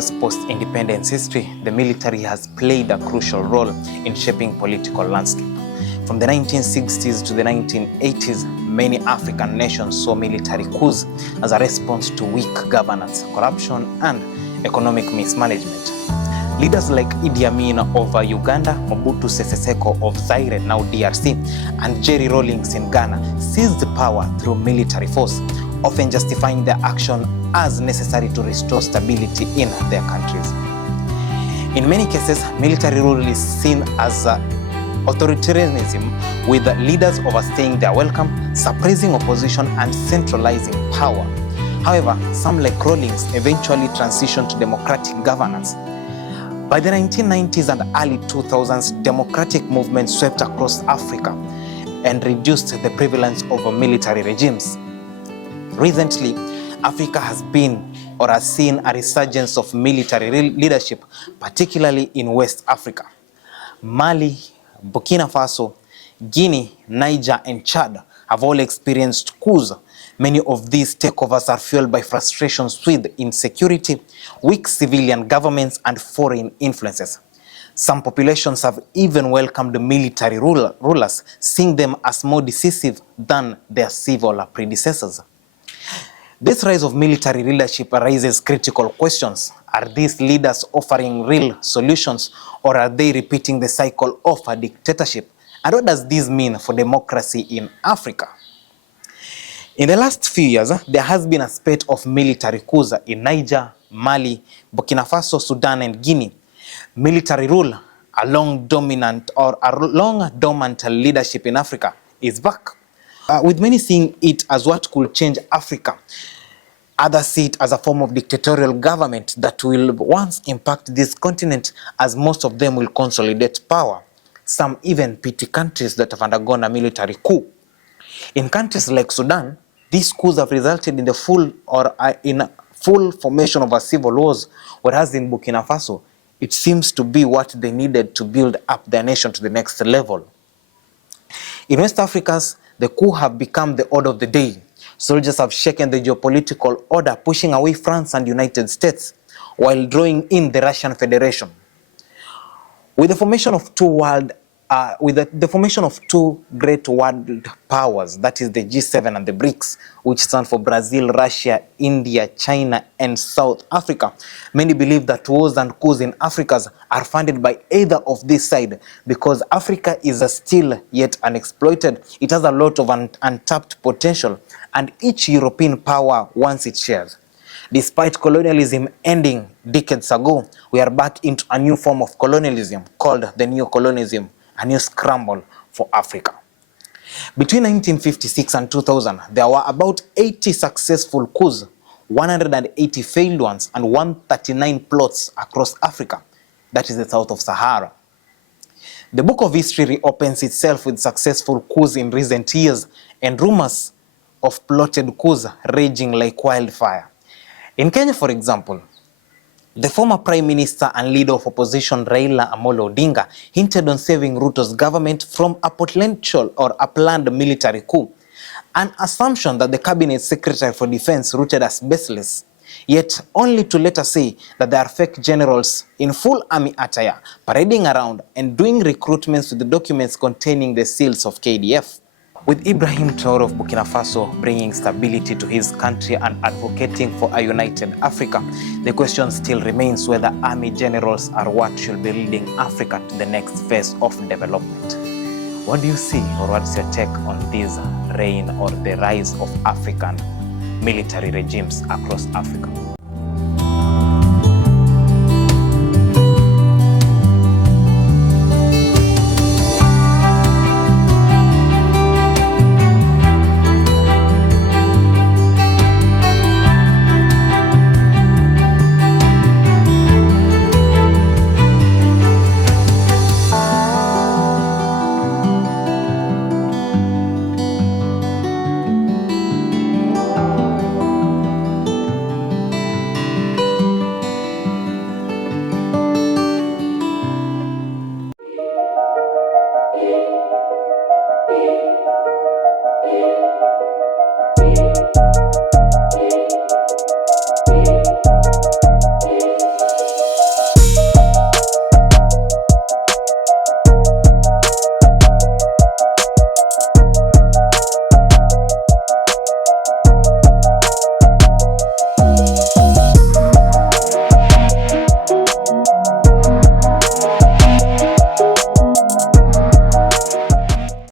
Africa's post-independence history, the military has played a crucial role in shaping political landscape. From the 1960s to the 1980s, many African nations saw military coups as a response to weak governance, corruption, and economic mismanagement. Leaders like Idi Amin of Uganda, Mobutu Sese Seko of Zaire, now DRC, and Jerry Rawlings in Ghana seized power through military force, often justifying their action as necessary to restore stability in their countries. In many cases, military rule is seen as authoritarianism, with leaders overstaying their welcome, suppressing opposition, and centralizing power. However, some like Rawlings eventually transitioned to democratic governance. By the 1990s and early 2000s, democratic movements swept across Africa and reduced the prevalence of military regimes. Recently, Africa has seen a resurgence of military leadership, particularly in West Africa. Mali, Burkina Faso, Guinea, Niger, and Chad have all experienced coups. Many of these takeovers are fueled by frustrations with insecurity, weak civilian governments, and foreign influences. Some populations have even welcomed military rulers, seeing them as more decisive than their civil predecessors. This rise of military leadership raises critical questions. Are these leaders offering real solutions, or are they repeating the cycle of a dictatorship? And what does this mean for democracy in Africa? In the last few years, there has been a spate of military coups in Niger, Mali, Burkina Faso, Sudan, and Guinea. Military rule, a long dormant leadership in Africa, is back. With many seeing it as what could change Africa, others see it as a form of dictatorial government that will once impact this continent, as most of them will consolidate power. Some even pity countries that have undergone a military coup. In countries like Sudan, these coups have resulted in the full formation of a civil wars, whereas in Burkina Faso, it seems to be what they needed to build up their nation to the next level. In West Africa, the coup have become the order of the day. Soldiers have shaken the geopolitical order, pushing away France and United States, while drawing in the Russian Federation. With the formation of two great world powers, that is the G7 and the BRICS, which stand for Brazil, Russia, India, China, and South Africa, many believe that wars and coups in Africa are funded by either of this side, because Africa is still yet unexploited. It has a lot of untapped potential, and each European power wants its shares. Despite colonialism ending decades ago, we are back into a new form of colonialism called the neocolonialism, a new scramble for Africa. Between 1956 and 2000, there were about 80 successful coups, 180 failed ones, and 139 plots across Africa, that is the south of Sahara. The book of history reopens itself with successful coups in recent years and rumors of plotted coups raging like wildfire. In Kenya, for example, the former Prime Minister and leader of opposition Raila Amolo Odinga hinted on saving Ruto's government from a potential or a planned military coup, an assumption that the Cabinet Secretary for Defense rooted as baseless, yet only to later say that there are fake generals in full army attire parading around and doing recruitments with the documents containing the seals of KDF. With Ibrahim Traore of Burkina Faso bringing stability to his country and advocating for a united Africa, the question still remains whether army generals are what should be leading Africa to the next phase of development. What do you see, or what's your take on this reign or the rise of African military regimes across Africa?